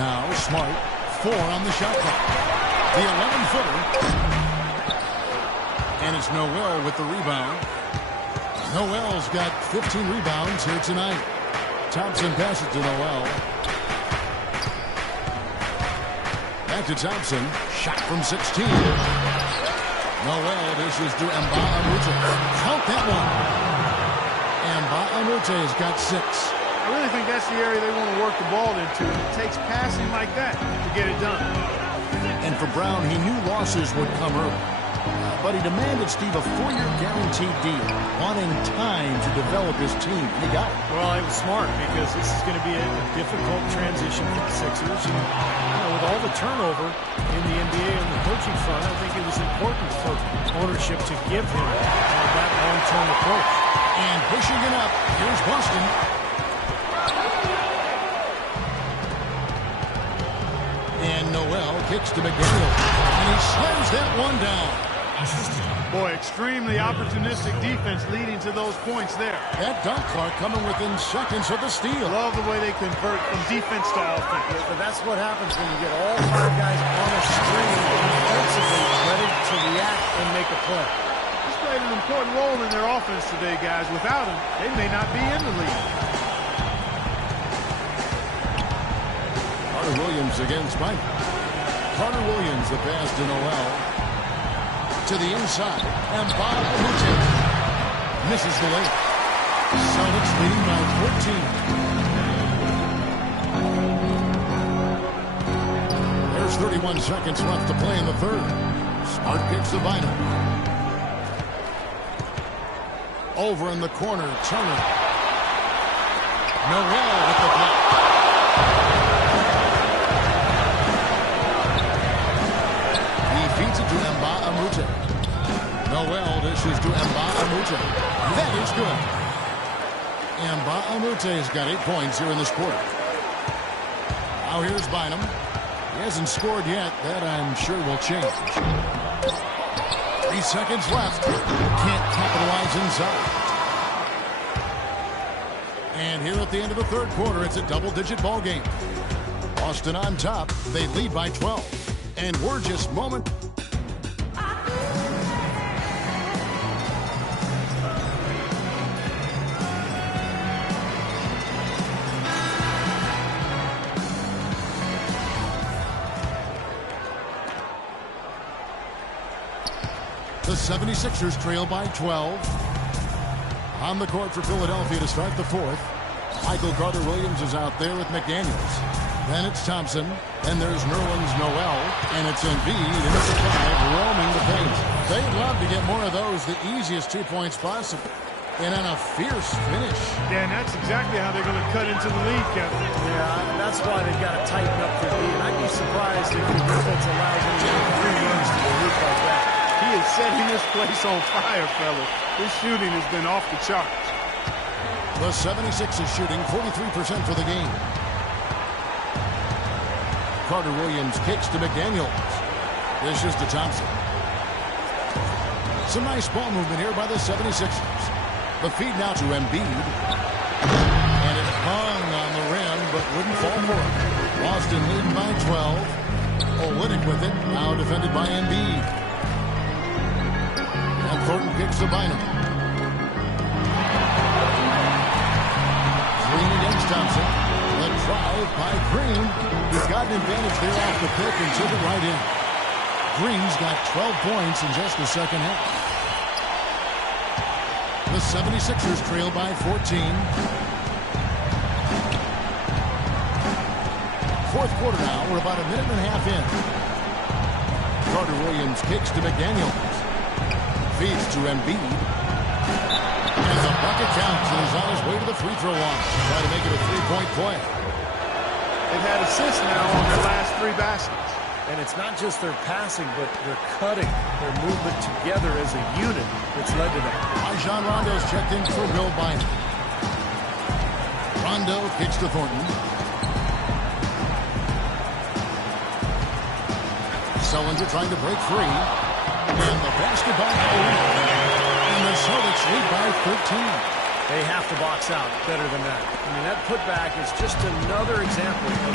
Now Smart, 4 on the shot clock. The 11-footer. And it's Noel with the rebound. Noel's got 15 rebounds here tonight. Thompson passes to Noel. Back to Thompson. Shot from 16. Noel dishes to Mbah a Moute. Count that one. Mbah a Moute has got 6. I really think that's the area they want to work the ball into. It takes passing like that to get it done. And for Brown, he knew losses would come early. But he demanded Steve a 4-year guaranteed deal, wanting time to develop his team. He got it. Well, it was smart because this is going to be a difficult transition for the Sixers. And, with all the turnover in the NBA on the coaching front, I think it was important for ownership to give him that long-term approach. And pushing it up, here's Boston. And Noel kicks to McDaniel. And he slams that one down. Boy, extremely opportunistic defense leading to those points there. That dunk clock coming within seconds of the steal. Love the way they convert from defense to offense. Yeah, but that's what happens when you get all 5 guys on a string defensively ready to react and make a play. He's played an important role in their offense today, guys. Without him, they may not be in the league. Carter Williams against Mike. Carter Williams, the pass to Noel. To the inside. And Mbah a Moute misses the layup. Celtics leading by 14. There's 31 seconds left to play in the third. Smart kicks to Bynum. Over in the corner, Turner. Noel with the block. Feeds it to Mbah a Moute. Noel dishes to Mbah a Moute. That is good. Mbah a Moute has got 8 points here in this quarter. Now here's Bynum. He hasn't scored yet. That I'm sure will change. 3 seconds left. Can't capitalize inside. And here at the end of the third quarter, it's a double-digit ball game. Boston on top. They lead by 12. And we're just moment. The 76ers trail by 12. On the court for Philadelphia to start the fourth. Michael Carter-Williams is out there with McDaniels. Then it's Thompson. Then there's Nerlens Noel. And it's Embiid in the 5, roaming the paint. They'd love to get more of those, the easiest 2 points possible. And on a fierce finish. Yeah, and that's exactly how they're going to cut into the lead, Kevin. Yeah, that's why they've got to tighten up their lead. I'd be surprised if the defense allows them to get 3 runs to the hoop like that. He is setting this place on fire, fellas. His shooting has been off the charts. The 76ers shooting 43% for the game. Carter Williams kicks to McDaniels. This is to Thompson. Some nice ball movement here by the 76ers. The feed now to Embiid. And it hung on the rim, but wouldn't fall for it. Boston leading by 12. Olynyk with it, now defended by Embiid. And Thornton kicks to Bynum. Green against Thompson. The drive by Green. He's got an advantage there off the pick and took it right in. Green's got 12 points in just the second half. The 76ers trail by 14. Fourth quarter now. We're about a minute and a half in. Carter Williams kicks to McDaniels. Feeds to Embiid. And the bucket counts, and he's on his way to the free throw line. Try to make it a three-point play. They've had assists now on their last 3 baskets. And it's not just their passing, but their cutting, their movement together as a unit that's led to that. Rajon Rondo's checked in for Will Bynum. Rondo kicks to Thornton. Sullinger trying to break free. And the basketball goes. And the Celtics lead by 13. They have to box out better than that. I mean, that putback is just another example of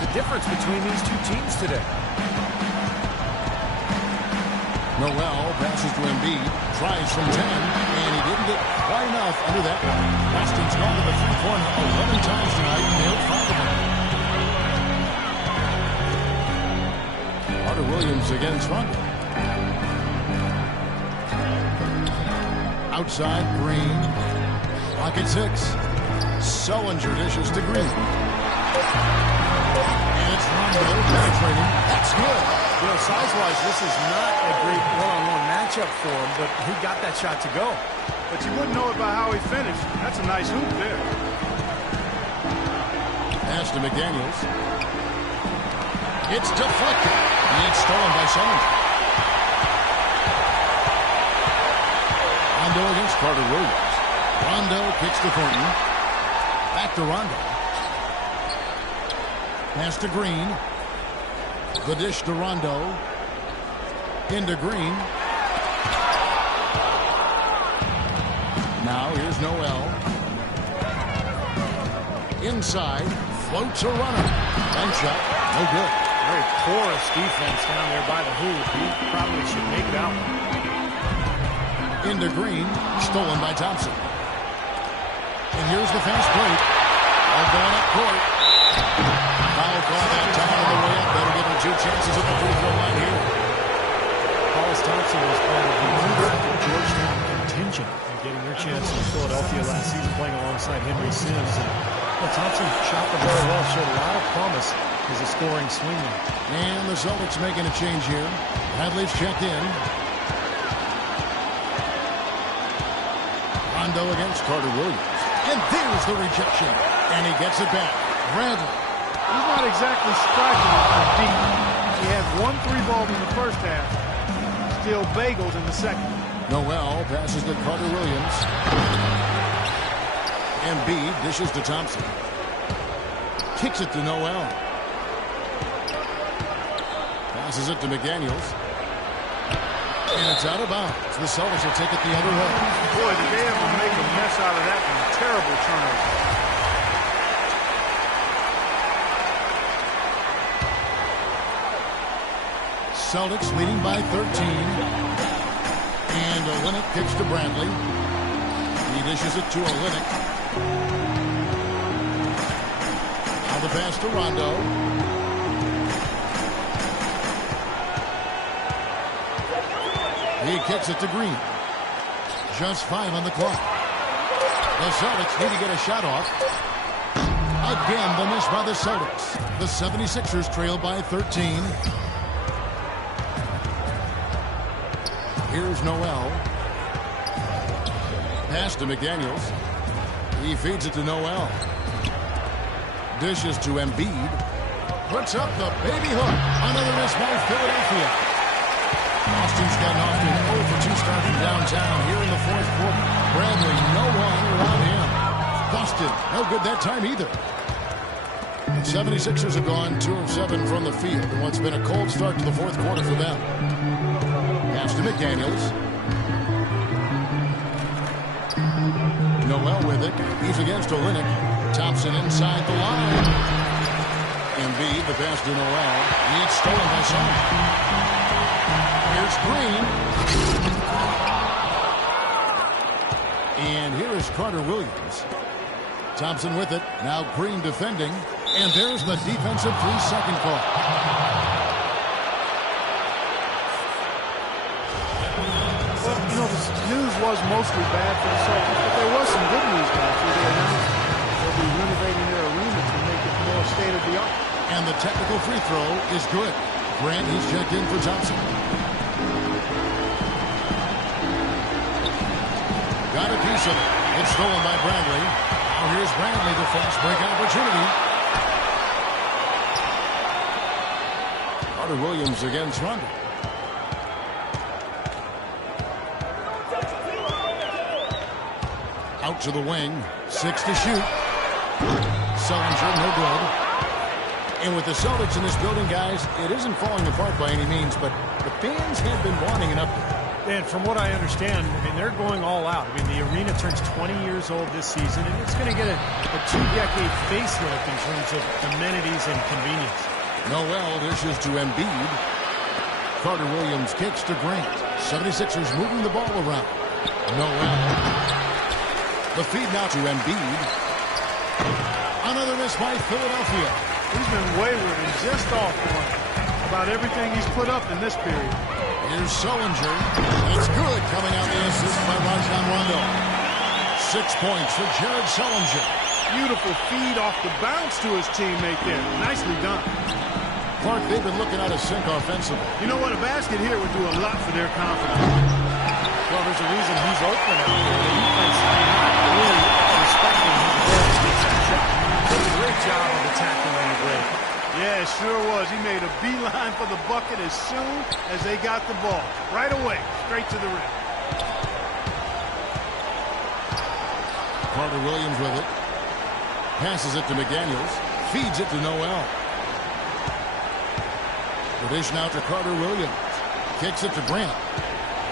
the difference between these two teams today. Noel passes to Embiid, tries from 10, and he didn't get quite enough under that one. Boston's gone to the three-pointer 11 times tonight, and nailed 5 of them. Carter Williams against Rondo. Outside, Green. Pocket 6. Sullinger dishes to Green. And it's Rondo penetrating. That's good. You know, size-wise, this is not a great one-on-one matchup for him, but he got that shot to go. But you wouldn't know it by how he finished. That's a nice hoop there. Pass to McDaniels. It's deflected. And it's stolen by Sullinger. Rondo against Carter Williams. Rondo kicks to Thornton. Back to Rondo. Pass to Green. The dish to Rondo. Into Green. Now here's Noel. Inside. Floats a runner. One shot. No good. Very porous defense down there by the hoop. He probably should make that one. Into Green. Stolen by Thompson. And here's the fast break. All going up court. Foul call that time on the way up. That'll give him 2 chances at the free throw line here. Hollis Thompson was part of the undrafted Georgetown contingent and getting their chance in Philadelphia last season, playing alongside Henry Sims. And Thompson shot the ball well, showed a lot of promise as a scoring swingman. And the Celtics making a change here. Hadley's checked in. Rondo against Carter Williams. And there's the rejection. And he gets it back. Bradley. He's not exactly striking it from deep. He had 1 3-ball in the first half. Still bagels in the second. Noel passes to Carter Williams. Embiid dishes to Thompson. Kicks it to Noel. Passes it to McDaniels. And it's out of bounds. The Celtics will take it the other way. Boy, did they ever make a mess out of that one. Terrible turnover. Celtics leading by 13. And Olynyk kicks to Bradley. He dishes it to Olynyk. Now the pass to Rondo. He kicks it to Green. Just 5 on the clock. The Celtics need to get a shot off. Again, the miss by the Celtics. The 76ers trail by 13. Here's Noel. Pass to McDaniels. He feeds it to Noel. Dishes to Embiid. Puts up the baby hook. Another miss by Philadelphia. Boston's gotten off to an 0-for-2 start from downtown here in the fourth quarter. Bradley, no one around him. Boston, no good that time either. The 76ers have gone 2 of 7 from the field in what's been a cold start to the fourth quarter for them. Pass to McDaniels. Noel with it. He's against Olynyk. Thompson inside the line. Embiid, the pass to Noel. He gets stolen by Sullinger. Here's Green. And here is Carter Williams. Thompson with it. Now Green defending. And there's the defensive 3-second call. news was mostly bad for the Celtics, but there was some good news last year. They announced they'll be renovating their arena to make it more state-of-the-art. And the technical free throw is good. Grant, he's checked in for Thompson. Got a piece of it. It's stolen by Bradley. Now here's Bradley, the fast break opportunity. Carter Williams against Rondo. Out to the wing. 6 to shoot. Sullinger, no good. And with the Celtics in this building, guys, it isn't falling apart by any means, but the fans have been wanting an upgrade. And from what I understand, I mean, they're going all out. I mean, the arena turns 20 years old this season, and it's going to get a 2-decade facelift in terms of amenities and convenience. Noel dishes to Embiid. Carter Williams kicks to Grant. 76ers moving the ball around. Noel. The feed now to Embiid. Another miss by Philadelphia. He's been wayward and just off on about everything he's put up in this period. Here's Sullinger. It's good coming out the assist by Rajon Rondo. 6 points for Jared Sullinger. Beautiful feed off the bounce to his teammate there. Nicely done. Clark, they've been looking at a sink offensively. You know what? A basket here would do a lot for their confidence. Well, there's a reason he's open out there. The defense not really respecting his ability to make that shot. He did a great job of attacking on the break. Yeah, it sure was. He made a beeline for the bucket as soon as they got the ball. Right away, straight to the rim. Carter Williams with it. Passes it to McDaniels. Feeds it to Noel. The dish now to Carter Williams. Kicks it to Grant.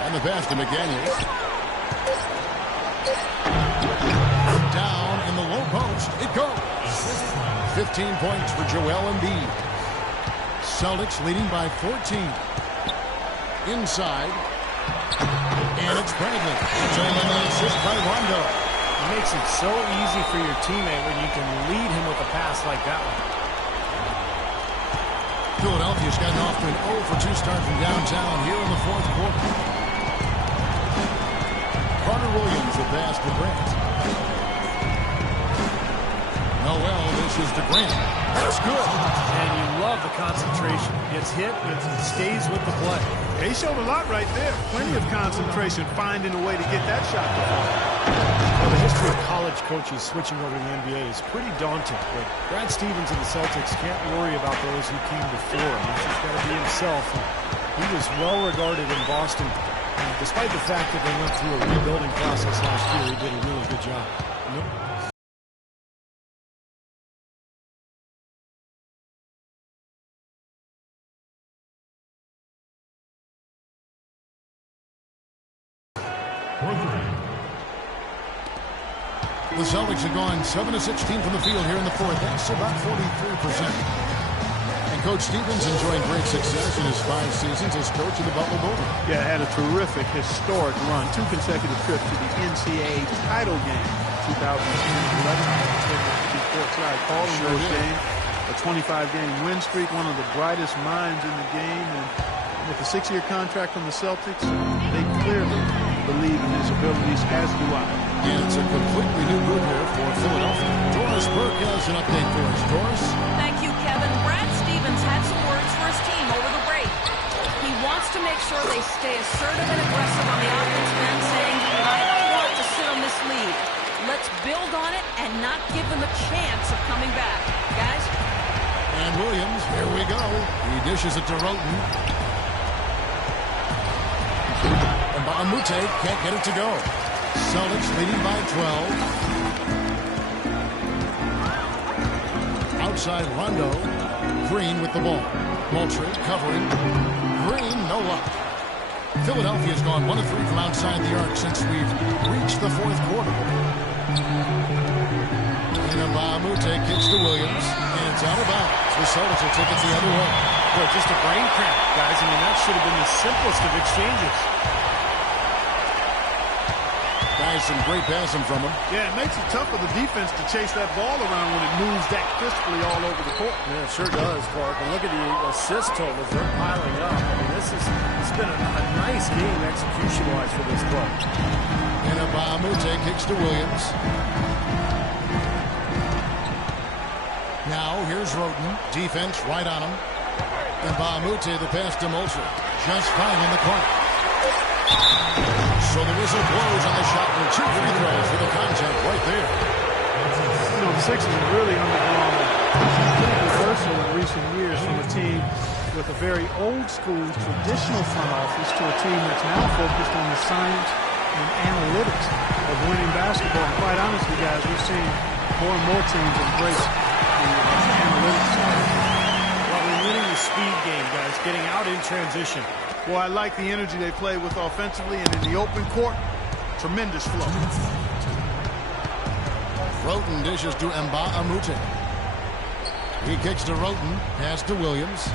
And the pass to McDaniels. Down in the low post. It goes. 15 points for Joel Embiid. Celtics leading by 14. Inside. And it's Bradley. It's an assist by Rondo. It makes it so easy for your teammate when you can lead him with a pass like that one. Philadelphia's gotten off to an 0 for 2 start from downtown here in the fourth quarter. Carter Williams the pass to Grant. Noel dishes to Grant. That's good. And you love the concentration. Gets hit, but stays with the play. They showed a lot right there. Plenty of concentration, finding a way to get that shot to fall. Well, the history of college coaches switching over to the NBA is pretty daunting. But Brad Stevens and the Celtics can't worry about those who came before him. He's just got to be himself. And he was well regarded in Boston. And despite the fact that they went through a rebuilding process last year, he did a really good job. The Celtics have gone 7 of 16 from the field here in the fourth. That's about 43%. And Coach Stevens enjoying great success in his 5 seasons as coach of the Buffalo Bulls. Yeah, had a terrific, historic run. 2 consecutive trips to the NCAA title game. 2010-11. I called him those games. A 25-game win streak, one of the brightest minds in the game. And with a 6-year contract from the Celtics, they clearly believe in his abilities, as do I. And it's a completely new group here for Philadelphia. Doris Burke has an update for us. Doris? Thank you, Kevin. Brad Stevens had some words for his team over the break. He wants to make sure they stay assertive and aggressive on the offensive end, saying, I don't want to sit on this lead. Let's build on it and not give them a chance of coming back. Guys? And Williams, here we go. He dishes it to Roten. And Bahamute can't get it to go. Celtics leading by 12. Outside Rondo. Green with the ball. Moultrie covering. Green, no luck. Philadelphia's gone 1 of 3 from outside the arc since we've reached the fourth quarter. And Bahamute kicks to Williams. And it's out of bounds. The Celtics will take it the other way. Well, just a brain cramp, guys. I mean, that should have been the simplest of exchanges. Guys, some great passing from him. Yeah, it makes it tough for the defense to chase that ball around when it moves that crisply all over the court. Yeah, it sure does, Clark. And look at the assist totals. They're piling up. I mean, it's been a nice game execution capitalize for this club. And Mbah a Moute kicks to Williams. Now here's Roten. Defense right on him. And Mbah a Moute, the pass to Moultrie. Just fine in the corner. So the whistle blows on the shot and 2 free throws for the contact right there. You know, the Sixers have really undergone a reversal in recent years from a team with a very old school, traditional front office to a team that's now focused on the science and analytics of winning basketball. And quite honestly, guys, we've seen more and more teams embrace the analytics side. Well, we're winning the speed game, guys, getting out in transition. Boy, I like the energy they play with offensively, and in the open court, tremendous flow. Roten dishes to Mbah a Moute. He kicks to Roten. Pass to Williams.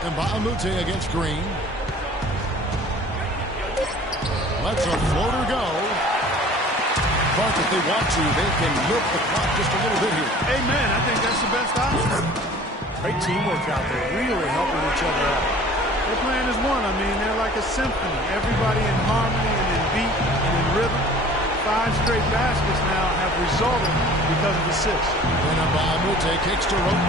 Mbah a Moute against Green. Lets a floater go. But if they want to, they can milk the clock just a little bit here. Amen. I think that's the best option. Great teamwork out there, really helping each other out. Their plan is one. I mean, they're like a symphony. Everybody in harmony and in beat and in rhythm. 5 straight baskets now have resulted because of assists. And Mbah a Moute kicks to Roten.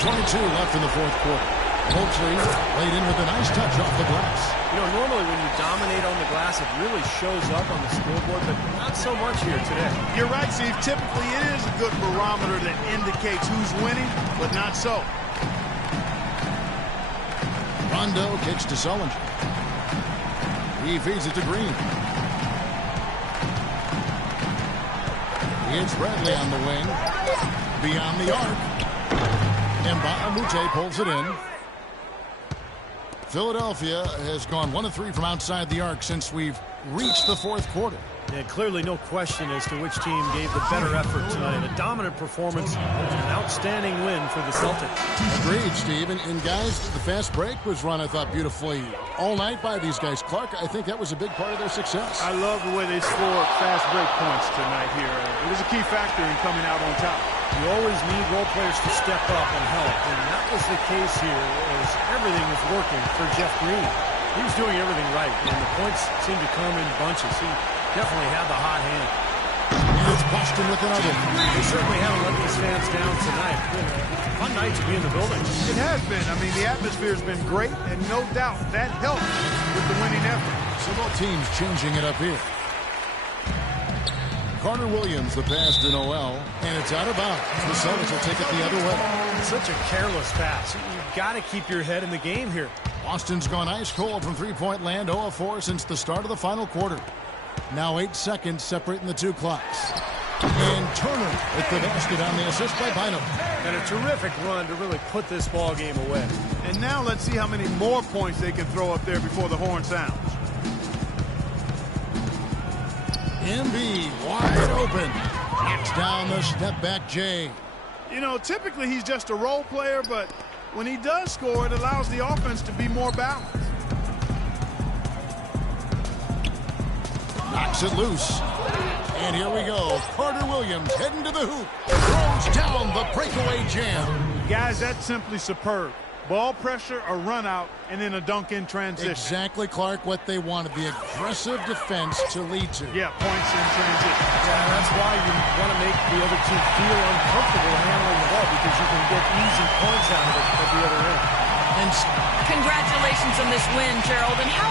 1:22 left in the fourth quarter. Moultrie laid in with a nice touch off the glass. You know, normally when you dominate on the glass, it really shows up on the scoreboard, but not so much here today. You're right, Steve. Typically, it is a good barometer that indicates who's winning, but not so. Rondo kicks to Sullinger. He feeds it to Green. It's Bradley on the wing. Beyond the arc. And Mbah a Moute pulls it in. Philadelphia has gone 1 of 3 from outside the arc since we've reached the fourth quarter. Yeah, clearly no question as to which team gave the better effort tonight. A dominant performance, an outstanding win for the Celtics. Agreed, Steve. And guys, the fast break was run, I thought, beautifully all night by these guys. Clark, I think that was a big part of their success. I love the way they scored fast break points tonight here. It was a key factor in coming out on top. You always need role players to step up and help, and that was the case here as everything was working for Jeff Green. He was doing everything right, and the points seemed to come in bunches. He definitely had the hot hand. And it's Boston with another. They certainly haven't let these fans down tonight. It's a fun night to be in the building. It has been. I mean, the atmosphere has been great, and no doubt that helped with the winning effort. So both teams changing it up here. Carter Williams, the pass to Noel, and it's out of bounds. The Celtics will take it the other way. Such a careless pass. You've got to keep your head in the game here. Boston's gone ice cold from three-point land, 0 of 4 since the start of the final quarter. Now 8 seconds separating the 2 clocks. And Turner with the basket on the assist by Bynum. And a terrific run to really put this ball game away. And now let's see how many more points they can throw up there before the horn sounds. Embiid wide open. Knocks down the step-back J. You know, typically he's just a role player, but when he does score, it allows the offense to be more balanced. Knocks it loose. And here we go. Carter Williams heading to the hoop. Throws down the breakaway jam. Guys, that's simply superb. Ball pressure, a run out, and then a dunk in transition. Exactly, Clark, what they wanted. The aggressive defense to lead to. Yeah, points in transition. Yeah, that's why you want to make the other team feel uncomfortable handling the ball because you can get easy points out of it at the other end. Congratulations on this win, Gerald. And how